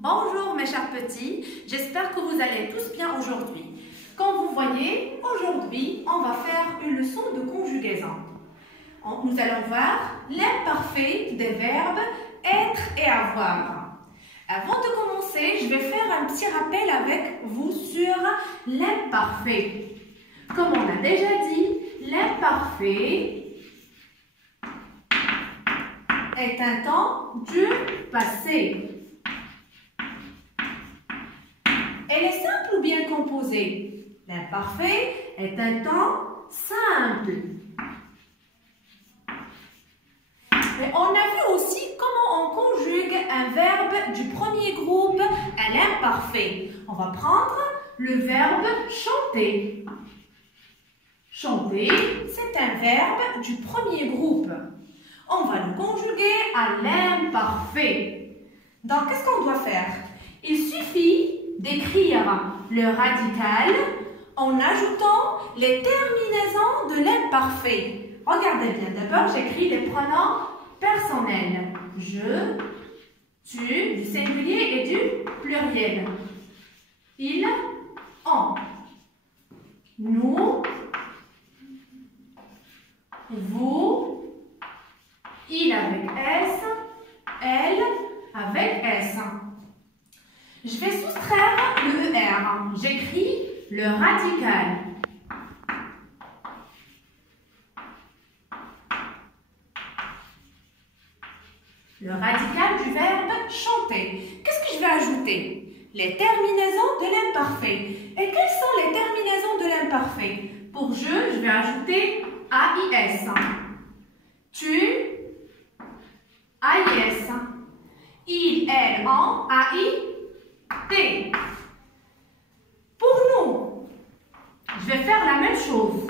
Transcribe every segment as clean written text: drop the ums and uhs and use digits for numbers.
Bonjour mes chers petits, j'espère que vous allez tous bien aujourd'hui. Comme vous voyez, aujourd'hui, on va faire une leçon de conjugaison. Nous allons voir l'imparfait des verbes être et avoir. Avant de commencer, je vais faire un petit rappel avec vous sur l'imparfait. Comme on a déjà dit, l'imparfait est un temps du passé. Elle est simple ou bien composée? L'imparfait est un temps simple. Mais on a vu aussi comment on conjugue un verbe du premier groupe à l'imparfait. On va prendre le verbe chanter. Chanter, c'est un verbe du premier groupe. On va le conjuguer à l'imparfait. Donc, qu'est-ce qu'on doit faire? Il suffit d'écrire le radical en ajoutant les terminaisons de l'imparfait. Regardez bien, d'abord j'écris les pronoms personnels. Je, tu, du singulier et du pluriel. Il, on. Nous, vous, il avec S, elle avec S. Je vais soustraire le ER. J'écris le radical. Le radical du verbe chanter. Qu'est-ce que je vais ajouter? Les terminaisons de l'imparfait. Et quelles sont les terminaisons de l'imparfait? Pour je vais ajouter AIS. Tu, AIS. Il, elle, on, AI. T. Pour nous, je vais faire la même chose.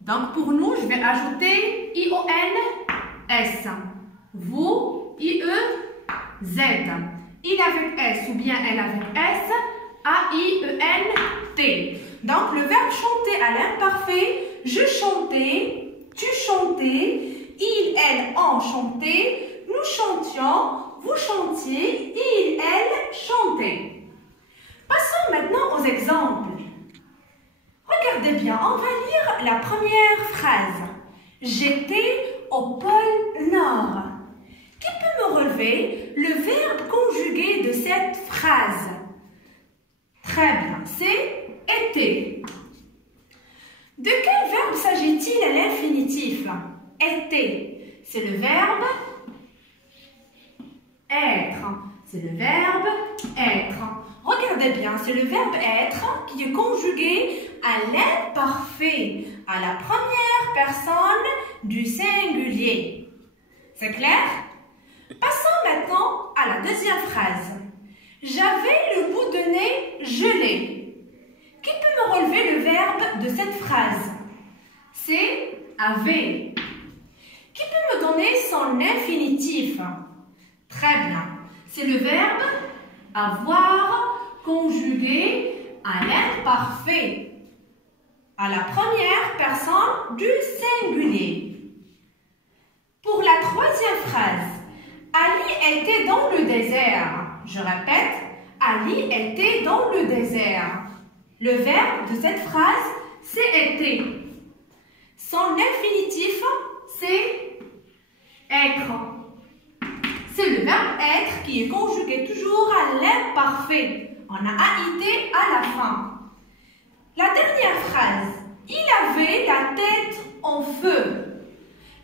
Donc pour nous, je vais ajouter ION-S. Vous, IE-Z. Il avec S ou bien elle avec S, A-I-E-N-T. Donc le verbe chanter à l'imparfait, je chantais, tu chantais, il, elle, on chantait, nous chantions, vous chantiez, il, elle chantait. Passons maintenant aux exemples. Regardez bien, on va lire la première phrase. J'étais au pôle Nord. Qui peut me relever le verbe conjugué de cette phrase? Très bien, c'est été. De quel verbe s'agit-il à l'infinitif? Été, c'est le verbe être. C'est le verbe être. Regardez bien, c'est le verbe être qui est conjugué à l'imparfait, à la première personne du singulier. C'est clair? Passons maintenant à la deuxième phrase. J'avais le bout de nez gelé. Qui peut me relever le verbe de cette phrase? C'est avait. Qui peut me donner son infinitif? Très bien. C'est le verbe avoir conjugué à l'imparfait, à la première personne du singulier. Pour la troisième phrase, Ali était dans le désert. Je répète, Ali était dans le désert. Le verbe de cette phrase, c'est été. Son infinitif, c'est être. C'est le verbe être qui est conjugué toujours à l'imparfait. On a AIT à la fin. La dernière phrase, il avait la tête en feu.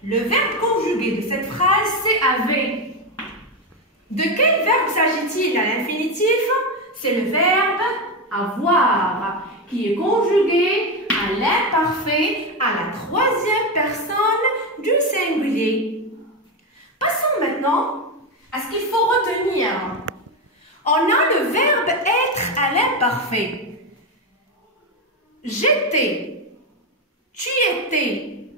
Le verbe conjugué de cette phrase, c'est avait. De quel verbe s'agit-il à l'infinitif? C'est le verbe avoir, qui est conjugué à l'imparfait, à la troisième personne du singulier. Passons maintenant à ce qu'il faut retenir. On a le verbe être à l'imparfait. J'étais, tu étais,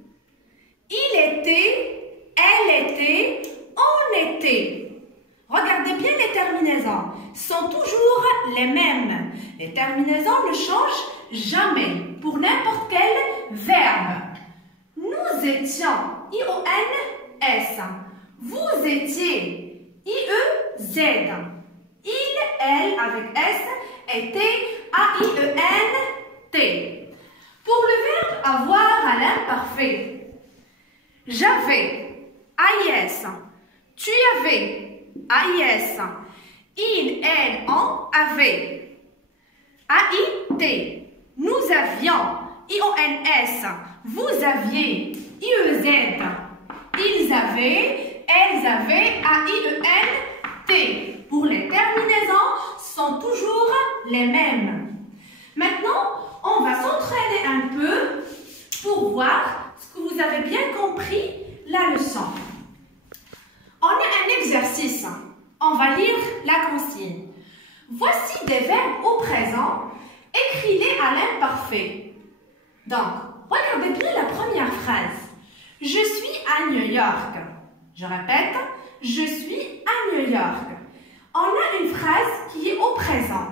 il était, elle était, on était. Regardez bien les terminaisons, sont toujours les mêmes. Les terminaisons ne changent jamais pour n'importe quel verbe. Nous étions, I-O-N-S. Vous étiez, I-E-Z. Il, elle, avec S, était, A-I-E-N-T. Pour le verbe avoir à l'imparfait, j'avais, A-I-S. Tu avais, A-I-S. Il, elle, on avait, A-I-T. Nous avions, I-O-N-S. Vous aviez, I-E-Z. Ils avaient, elles avaient, A-I-E-N-T. Pour les terminaisons, sont toujours les mêmes. Maintenant, on va s'entraîner un peu pour voir ce que vous avez bien compris la leçon. On a un exercice. On va lire la consigne. Voici des verbes au présent. Écris-les à l'imparfait. Donc, regardez bien la première phrase. Je suis à New York. Je répète, je suis à New York. On a une phrase qui est au présent.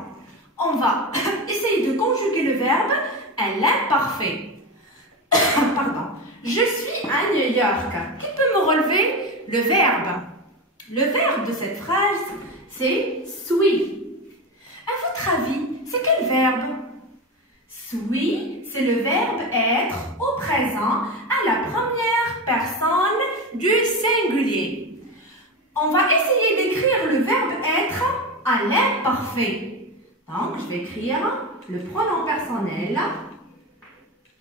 On va essayer de conjuguer le verbe à l'imparfait. Pardon. Je suis à New York. Qui peut me relever le verbe? Le verbe de cette phrase, c'est suis. À votre avis, c'est quel verbe? Suis, c'est le verbe être au présent à la première personne du singulier. On va essayer d'écrire le verbe être à l'imparfait. Donc, je vais écrire le pronom personnel.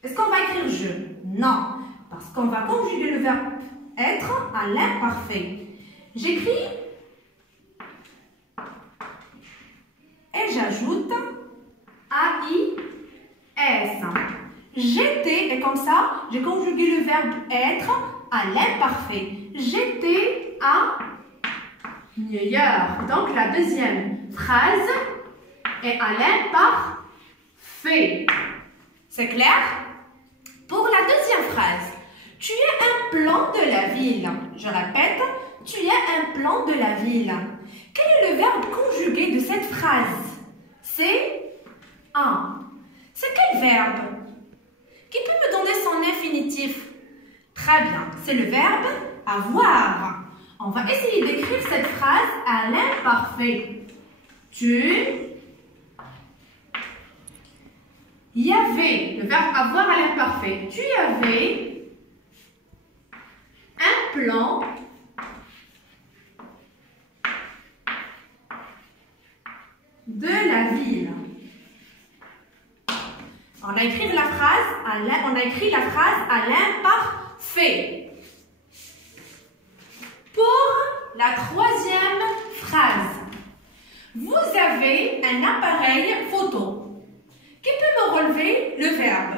Est-ce qu'on va écrire je? Non, parce qu'on va conjuguer le verbe être à l'imparfait. J'écris et j'ajoute A-I-S. J'étais, et comme ça, j'ai conjugué le verbe être à l'imparfait. J'étais à New York. Donc, la deuxième phrase est à l'imparfait. C'est clair? Pour la deuxième phrase, tu es un plan de la ville. Je répète, tu es un plan de la ville. Quel est le verbe conjugué de cette phrase? C'est un. C'est quel verbe? Qui peut me donner son infinitif? Très bien, c'est le verbe avoir. On va essayer d'écrire cette phrase à l'imparfait. Tu y avais, le verbe avoir à l'imparfait. Tu avais un plan de la ville. On a écrit la phrase à l'imparfait. Pour la troisième phrase, vous avez un appareil photo. Qui peut me relever le verbe?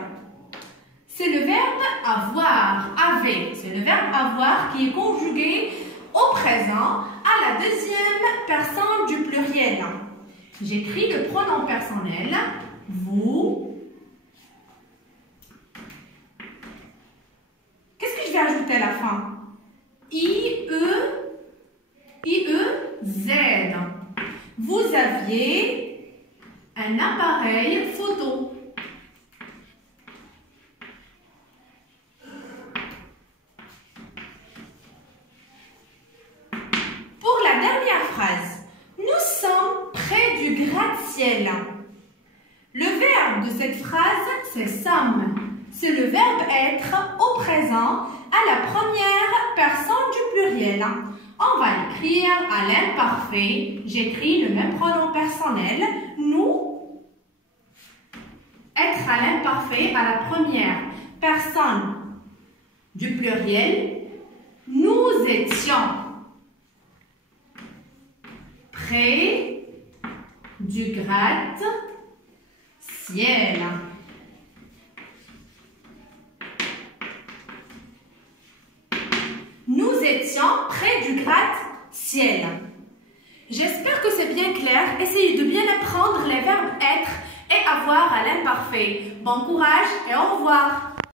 C'est le verbe avoir, avait. C'est le verbe avoir qui est conjugué au présent à la deuxième personne du pluriel. J'écris le pronom personnel, vous. Qu'est-ce que je vais ajouter à la fin? I-E-Z. Vous aviez un appareil photo. Pour la dernière phrase, nous sommes près du gratte-ciel. Le verbe de cette phrase, c'est sommes. C'est le verbe être au présent à la première personne du pluriel. On va l'écrire à l'imparfait. J'écris le même pronom personnel. Nous. Être à l'imparfait à la première personne du pluriel. Nous étions près du gratte-ciel. Nous étions près du gratte-ciel. J'espère que c'est bien clair. Essayez de bien apprendre les verbes être et avoir à l'imparfait. Bon courage et au revoir.